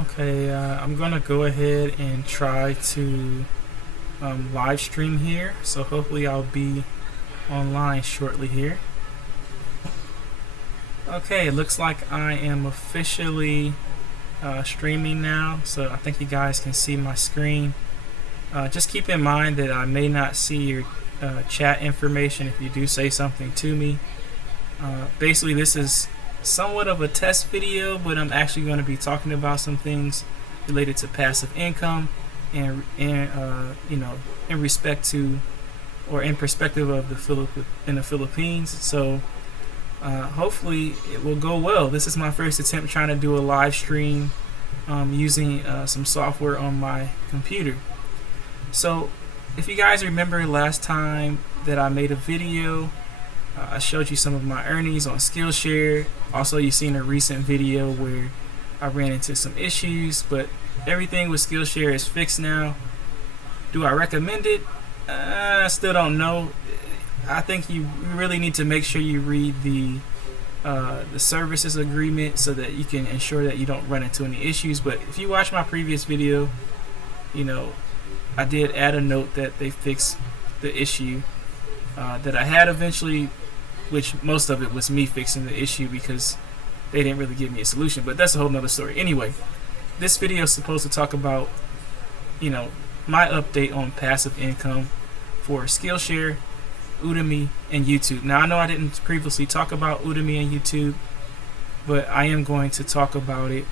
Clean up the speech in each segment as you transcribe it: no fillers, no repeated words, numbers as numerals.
Okay, I'm gonna go ahead and try to live stream here, so hopefully I'll be online shortly here. Okay, it looks like I am officially streaming now, so I think you guys can see my screen. Just keep in mind that I may not see your chat information if you do say something to me. Basically, this is somewhat of a test video, but I'm actually going to be talking about some things related to passive income and in respect to or in perspective of the Philippines. So hopefully it will go well. This is my first attempt trying to do a live stream using some software on my computer. So if you guys remember last time that I made a video, I showed you some of my earnings on Skillshare. Also, you've seen a recent video where I ran into some issues, but everything with Skillshare is fixed now. Do I recommend it? I still don't know. I think you really need to make sure you read the services agreement so that you can ensure that you don't run into any issues. But if you watch my previous video, I did add a note that they fixed the issue that I had eventually, which most of it was me fixing the issue because they didn't really give me a solution, but that's a whole nother story. Anyway, this video is supposed to talk about, my update on passive income for Skillshare, Udemy, and YouTube. Now, I know I didn't previously talk about Udemy and YouTube, but I am going to talk about it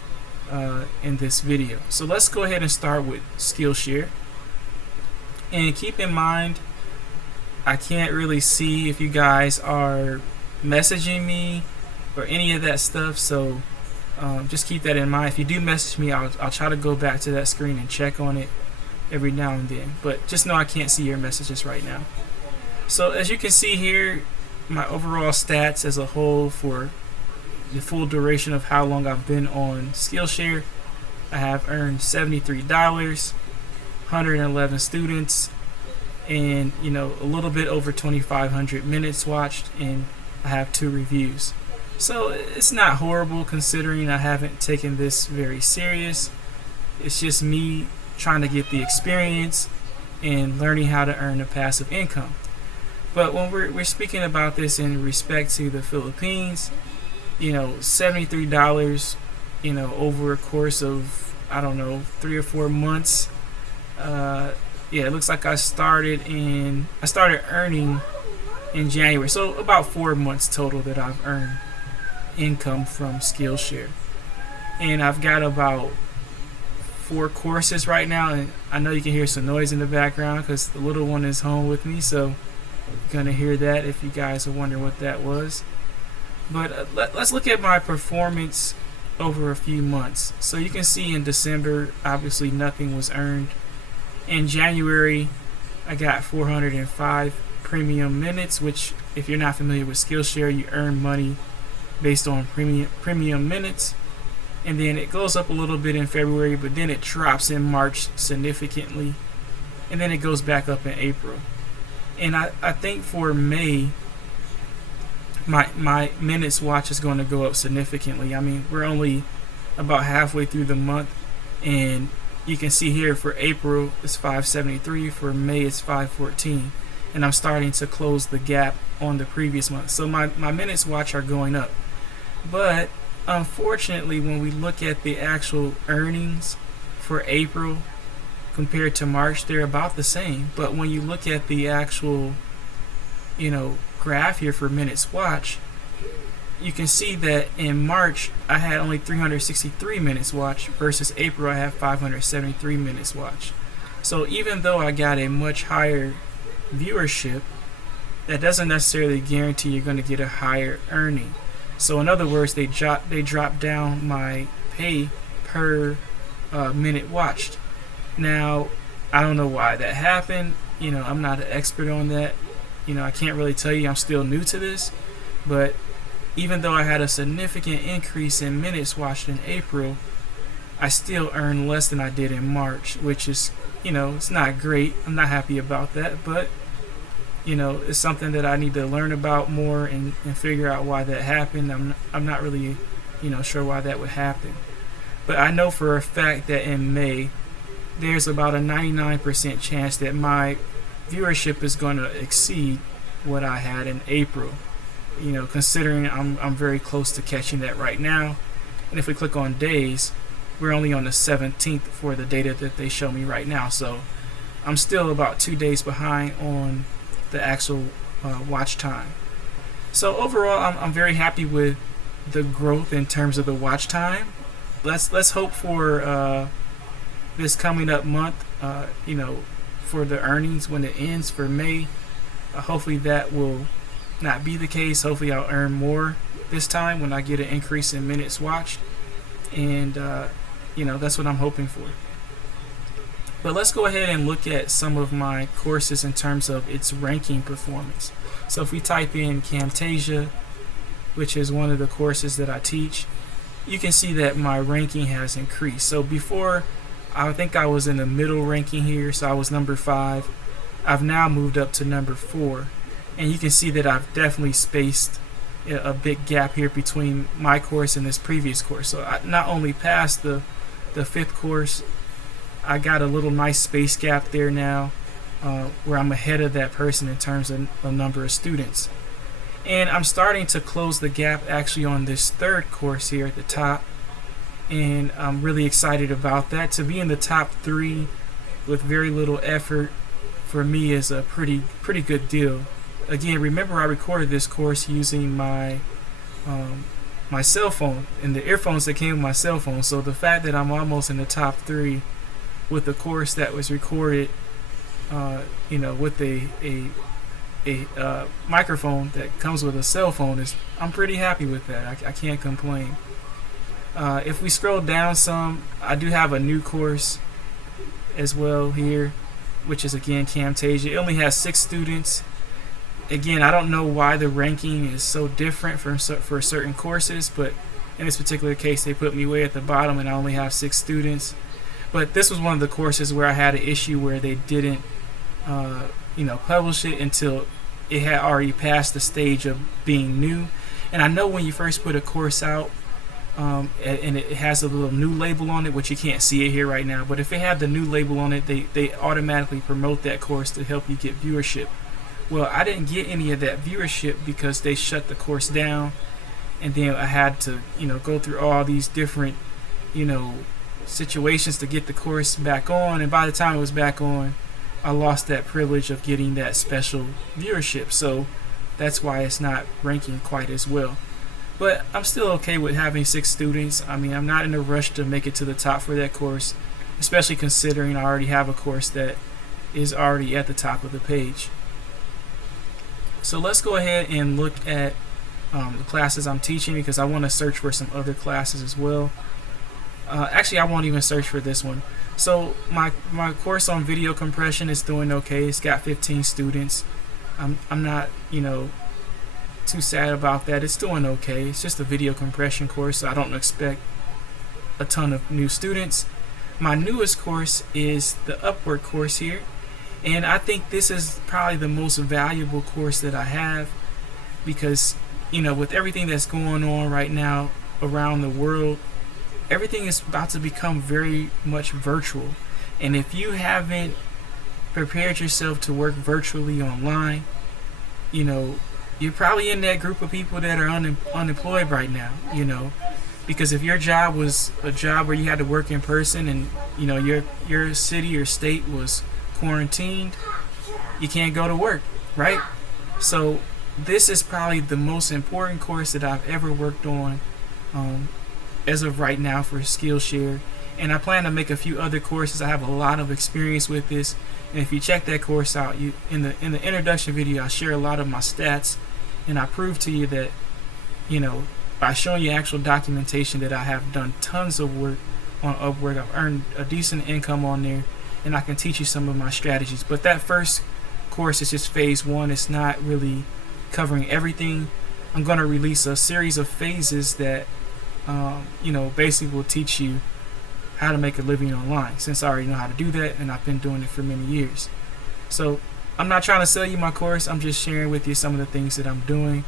in this video. So let's go ahead and start with Skillshare. And keep in mind, I can't really see if you guys are messaging me or any of that stuff, so just keep that in mind. If you do message me, I'll try to go back to that screen and check on it every now and then, but just know I can't see your messages right now. So as you can see here, my overall stats as a whole for the full duration of how long I've been on Skillshare, I have earned $73, 111 students, and a little bit over 2,500 minutes watched, and I have 2 reviews. So it's not horrible considering I haven't taken this very serious. It's just me trying to get the experience and learning how to earn a passive income. But when we're speaking about this in respect to the Philippines, $73, over a course of, I don't know, 3 or 4 months. Yeah, it looks like I started earning in January, so about 4 months total that I've earned income from Skillshare, and I've got about 4 courses right now, and I know you can hear some noise in the background because the little one is home with me, so you're gonna hear that if you guys are wondering what that was. But let's look at my performance over a few months. So you can see in December, obviously nothing was earned. In January, I got 405 premium minutes, which if you're not familiar with Skillshare, you earn money based on premium minutes. And then it goes up a little bit in February, but then it drops in March significantly. And then it goes back up in April. And I think for May, my minutes watch is going to go up significantly. I mean, we're only about halfway through the month, and you can see here for April it's 573, for May it's 514, and I'm starting to close the gap on the previous month. So my minutes watch are going up. But unfortunately, when we look at the actual earnings for April compared to March, they're about the same. But when you look at the actual graph here for minutes watch, you can see that in March I had only 363 minutes watch versus April I have 573 minutes watch. So even though I got a much higher viewership, that doesn't necessarily guarantee you're going to get a higher earning. So in other words, they drop down my pay per minute watched. Now, I don't know why that happened. I'm not an expert on that. I can't really tell you. I'm still new to this. But even though I had a significant increase in minutes watched in April, I still earned less than I did in March, which is, it's not great. I'm not happy about that. But, it's something that I need to learn about more and figure out why that happened. I'm not really, sure why that would happen. But I know for a fact that in May, there's about a 99% chance that my viewership is going to exceed what I had in April. Considering I'm very close to catching that right now. And if we click on days, we're only on the 17th for the data that they show me right now. So I'm still about 2 days behind on the actual watch time. So overall, I'm very happy with the growth in terms of the watch time. Let's hope for this coming up month, for the earnings when it ends for May. Hopefully that will not be the case. Hopefully I'll earn more this time when I get an increase in minutes watched, and that's what I'm hoping for. But let's go ahead and look at some of my courses in terms of its ranking performance. So if we type in Camtasia, which is one of the courses that I teach, you can see that my ranking has increased. So before, I think I was in the middle ranking here, so I was number 5. I've now moved up to number 4, and you can see that I've definitely spaced a big gap here between my course and this previous course. So I not only passed the 5th course, I got a little nice space gap there now, where I'm ahead of that person in terms of the number of students. And I'm starting to close the gap actually on this 3rd course here at the top, and I'm really excited about that. To be in the top 3 with very little effort for me is a pretty good deal. Again, remember I recorded this course using my cell phone and the earphones that came with my cell phone. So the fact that I'm almost in the top 3 with a course that was recorded, with a microphone that comes with a cell phone, I'm pretty happy with that. I can't complain. If we scroll down some, I do have a new course as well here, which is again Camtasia. It only has 6 students. Again, I don't know why the ranking is so different for certain courses, but in this particular case they put me way at the bottom and I only have 6 students. But this was one of the courses where I had an issue where they didn't publish it until it had already passed the stage of being new. And I know when you first put a course out, and it has a little new label on it, which you can't see it here right now, but if it had the new label on it, they automatically promote that course to help you get viewership. Well, I didn't get any of that viewership because they shut the course down, and then I had to go through all these different situations to get the course back on, and by the time it was back on, I lost that privilege of getting that special viewership. So that's why it's not ranking quite as well. But I'm still okay with having 6 students. I mean, I'm not in a rush to make it to the top for that course, especially considering I already have a course that is already at the top of the page. So let's go ahead and look at the classes I'm teaching, because I want to search for some other classes as well. Actually, I won't even search for this one. So my course on video compression is doing okay. It's got 15 students. I'm not too sad about that. It's doing okay. It's just a video compression course, so I don't expect a ton of new students. My newest course is the Upwork course here, and I think this is probably the most valuable course that I have, because with everything that's going on right now around the world, everything is about to become very much virtual. And if you haven't prepared yourself to work virtually online, you're probably in that group of people that are unemployed right now, because if your job was a job where you had to work in person and your city or state was quarantined, you can't go to work, right? So this is probably the most important course that I've ever worked on as of right now for Skillshare, and I plan to make a few other courses. I have a lot of experience with this, and if you check that course out, in the introduction video, I share a lot of my stats, and I prove to you that by showing you actual documentation that I have done tons of work on Upwork. I've earned a decent income on there, and I can teach you some of my strategies. But that first course is just phase 1. It's not really covering everything. I'm going to release a series of phases that basically will teach you how to make a living online, since I already know how to do that and I've been doing it for many years. So I'm not trying to sell you my course, I'm just sharing with you some of the things that I'm doing.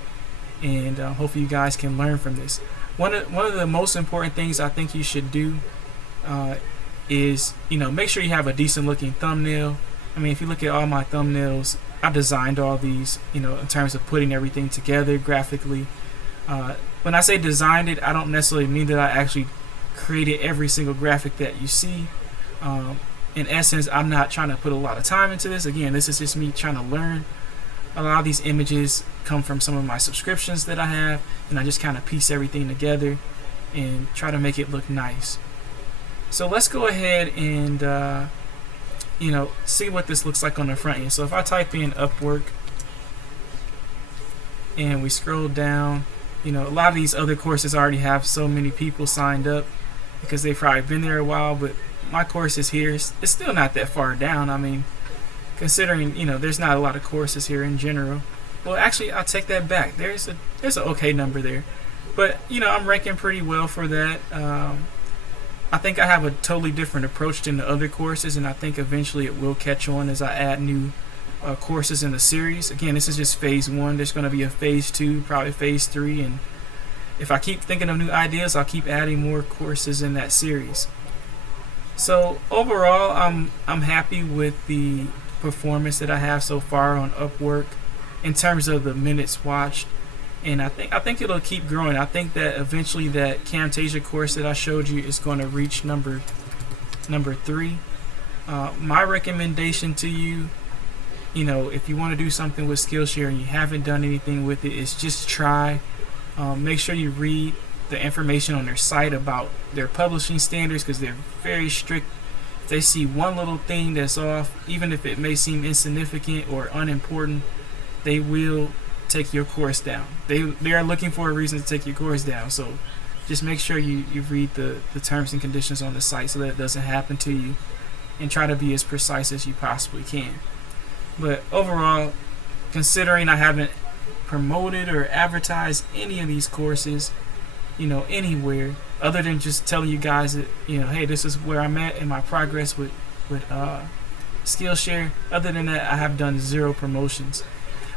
and hopefully you guys can learn from this. One of the most important things I think you should do is, make sure you have a decent looking thumbnail. I mean, if you look at all my thumbnails, I designed all these, in terms of putting everything together graphically. When I say designed it, I don't necessarily mean that I actually created every single graphic that you see. In essence, I'm not trying to put a lot of time into this. Again, this is just me trying to learn. A lot of these images come from some of my subscriptions that I have, and I just kind of piece everything together and try to make it look nice. So let's go ahead and see what this looks like on the front end. So if I type in Upwork and we scroll down, a lot of these other courses already have so many people signed up because they've probably been there a while, but my course is here. It's still not that far down. I mean, considering there's not a lot of courses here in general. Well, actually, I'll take that back. There's an okay number there, but I'm ranking pretty well for that. I think I have a totally different approach than the other courses, and I think eventually it will catch on as I add new courses in the series. Again, this is just phase 1. There's going to be a phase 2, probably phase 3, and if I keep thinking of new ideas, I'll keep adding more courses in that series. So overall, I'm happy with the performance that I have so far on Upwork in terms of the minutes watched, and I think it'll keep growing. I think that eventually that Camtasia course that I showed you is going to reach number 3. My recommendation to you, if you want to do something with Skillshare and you haven't done anything with it, is just try. Make sure you read the information on their site about their publishing standards, because they're very strict. If they see one little thing that's off, even if it may seem insignificant or unimportant, they will take your course down. They are looking for a reason to take your course down. So just make sure you read the terms and conditions on the site so that it doesn't happen to you, and try to be as precise as you possibly can. But overall, considering I haven't promoted or advertised any of these courses anywhere other than just telling you guys that hey, this is where I'm at in my progress with Skillshare. Other than that, I have done 0 promotions.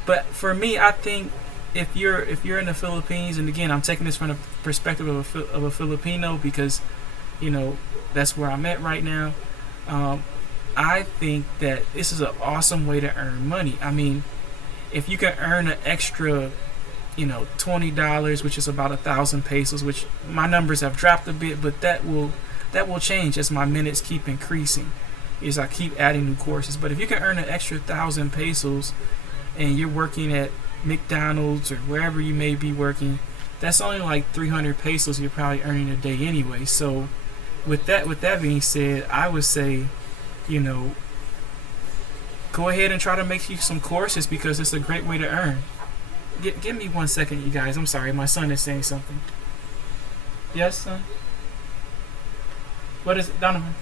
But for me, I think if you're in the Philippines, and again, I'm taking this from the perspective of a Filipino because that's where I'm at right now. I think that this is an awesome way to earn money. I mean, if you can earn an extra $20, which is about 1,000 pesos, which my numbers have dropped a bit, but that will change as my minutes keep increasing, as I keep adding new courses. But if you can earn an extra 1,000 pesos and you're working at McDonald's or wherever you may be working, that's only like 300 pesos you're probably earning a day anyway. So with that being said, I would say go ahead and try to make you some courses, because it's a great way to earn. Give me 1 second, you guys. I'm sorry, my son is saying something. Yes, son? What is it, Donovan?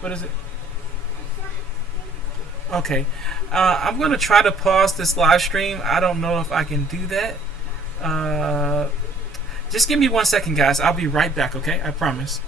What is it? Okay. I'm going to try to pause this live stream. I don't know if I can do that. Just give me 1 second, guys. I'll be right back, okay? I promise.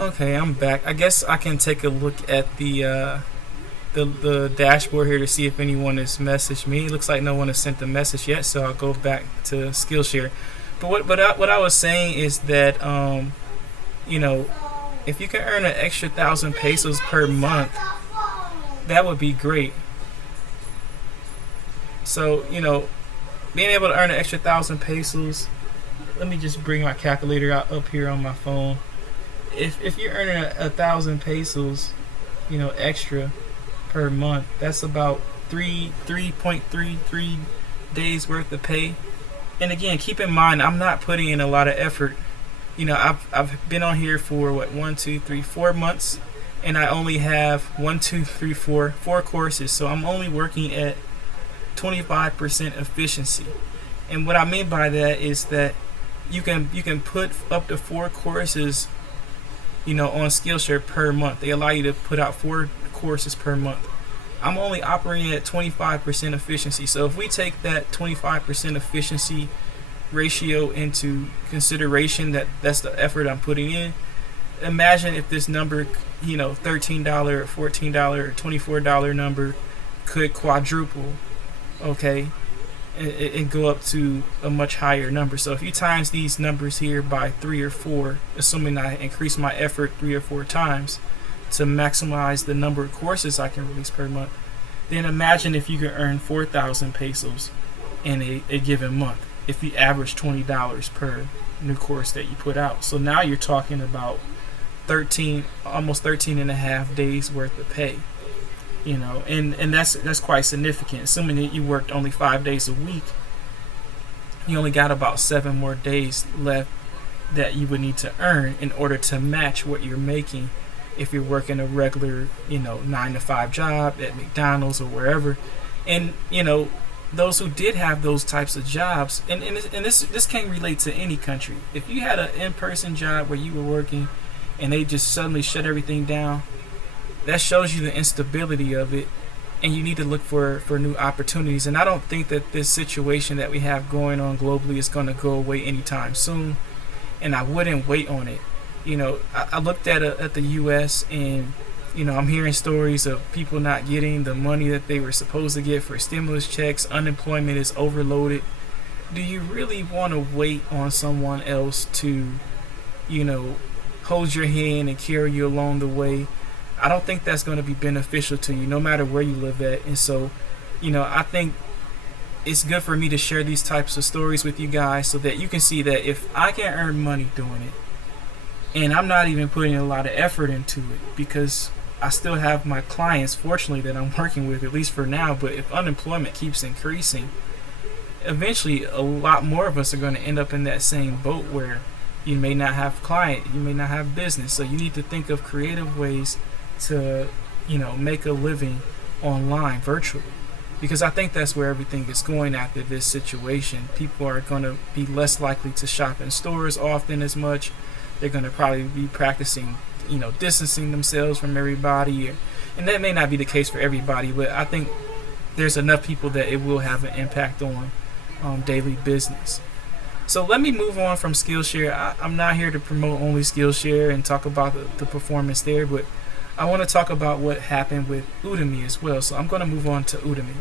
Okay, I'm back. I guess I can take a look at the dashboard here to see if anyone has messaged me. It looks like no one has sent a message yet, so I'll go back to Skillshare. But what I was saying is that if you can earn an extra 1,000 pesos per month, that would be great. So being able to earn an extra 1,000 pesos let me just bring my calculator out up here on my phone. If you're earning 1,000 pesos, extra per month, that's about 3.33 days worth of pay. And again, keep in mind, I'm not putting in a lot of effort. I've been on here for 4 months, and I only have 4 courses. So I'm only working at 25% efficiency. And what I mean by that is that you can put up to 4 courses, on Skillshare per month. They allow you to put out 4 courses per month. I'm only operating at 25% efficiency. So if we take that 25% efficiency ratio into consideration, that's the effort I'm putting in. Imagine if this number, $13 or $14 or $24 number could quadruple, okay, and go up to a much higher number. So if you times these numbers here by 3 or 4, assuming I increase my effort 3 or 4 times to maximize the number of courses I can release per month, then imagine if you could earn 4,000 pesos in a given month if you average $20 per new course that you put out. So now you're talking about almost 13 and a half days worth of pay. And that's quite significant. Assuming that you worked only 5 days a week, you only got about 7 more days left that you would need to earn in order to match what you're making if you're working a regular 9 to 5 job at McDonald's or wherever. And those who did have those types of jobs, and this can relate to any country. If you had an in-person job where you were working and they just suddenly shut everything down, that shows you the instability of it, and you need to look for new opportunities. And I don't think that this situation that we have going on globally is going to go away anytime soon, and I wouldn't wait on it. I looked at the U.S. and I'm hearing stories of people not getting the money that they were supposed to get for stimulus checks. Unemployment is overloaded. Do you really want to wait on someone else to hold your hand and carry you along the way? I don't think that's going to be beneficial to you no matter where you live at. And so I think it's good for me to share these types of stories with you guys so that you can see that if I can earn money doing it, and I'm not even putting a lot of effort into it because I still have my clients, fortunately, that I'm working with, at least for now. But if unemployment keeps increasing, eventually a lot more of us are going to end up in that same boat where you may not have client, you may not have business. So you need to think of creative ways to make a living online, virtually, because I think that's where everything is going after this situation. People are going to be less likely to shop in stores often as much. They're going to probably be practicing distancing themselves from everybody, and that may not be the case for everybody, but I think there's enough people that it will have an impact on daily business. So let me move on from Skillshare. I'm not here to promote only Skillshare and talk about the performance there, but I want to talk about what happened with Udemy as well. So I'm going to move on to Udemy.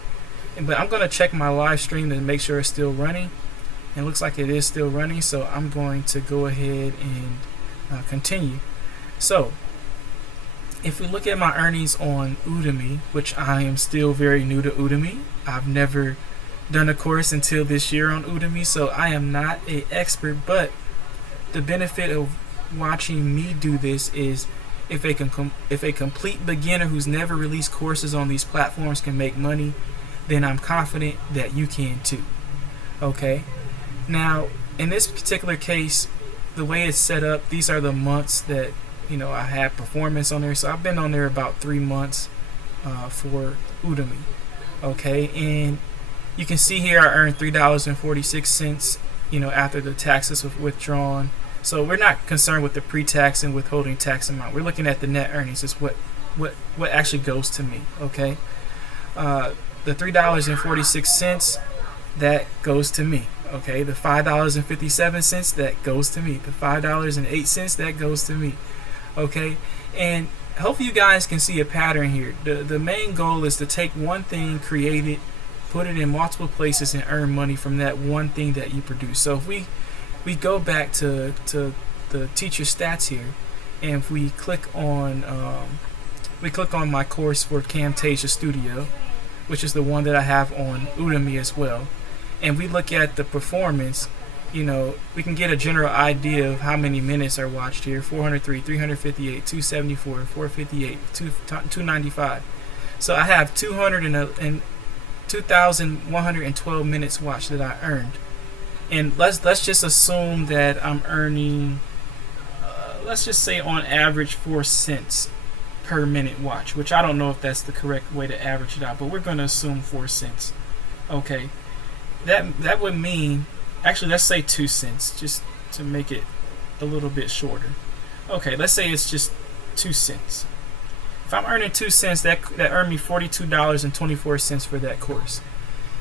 But I'm going to check my live stream to make sure it's still running. It looks like it is still running, so I'm going to go ahead and continue. So if we look at my earnings on Udemy, which I am still very new to Udemy, I've never done a course until this year on Udemy, so I am not an expert, but the benefit of watching me do this is if a complete beginner who's never released courses on these platforms can make money, then I'm confident that you can too. Okay? Now, in this particular case, the way it's set up, these are the months that I had performance on there. So I've been on there about 3 months for Udemy. Okay, and you can see here I earned $3.46 after the taxes were withdrawn. So we're not concerned with the pre-tax and withholding tax amount. We're looking at the net earnings. It's what actually goes to me. Okay, the $3.46 that goes to me. Okay, the $5.57 that goes to me. The $5.08 that goes to me. Okay, and hopefully you guys can see a pattern here. The main goal is to take one thing, create it, put it in multiple places, and earn money from that one thing that you produce. So if we go back to the teacher stats here, and if we click on my course for Camtasia Studio, which is the one that I have on Udemy as well, and we look at the performance, we can get a general idea of how many minutes are watched here. 403, 358, 274, 458, 295. So I have 2,112 minutes watched that I earned. And let's just assume that I'm earning, let's just say on average 4 cents per minute watch, which I don't know if that's the correct way to average it out, but we're going to assume 4 cents. Okay, that would mean, actually let's say 2 cents just to make it a little bit shorter. Okay, let's say it's just 2 cents. If I'm earning 2 cents, that earned me $42.24 for that course.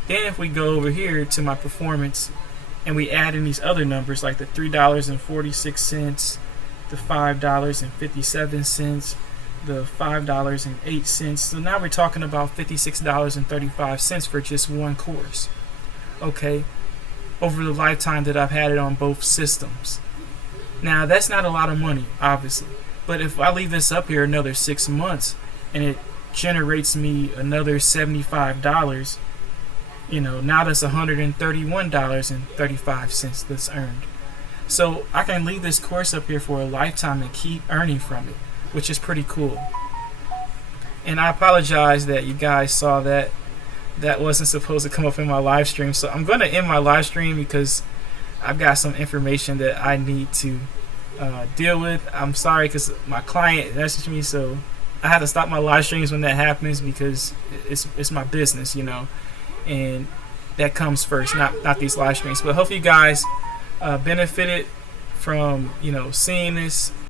Then if we go over here to my performance and we add in these other numbers like the $3.46, the $5.57, the $5.08, so now we're talking about $56.35 for just one course. Okay, over the lifetime that I've had it on both systems. Now that's not a lot of money, obviously, but if I leave this up here another 6 months and it generates me another $75, now that's $131.35 that's earned. So I can leave this course up here for a lifetime and keep earning from it, which is pretty cool. And I apologize that you guys saw that. That wasn't supposed to come up in my live stream. So I'm going to end my live stream because I've got some information that I need to deal with. I'm sorry because my client messaged me, so I have to stop my live streams when that happens because it's my business, and that comes first, not these live streams. But hopefully you guys benefited from seeing this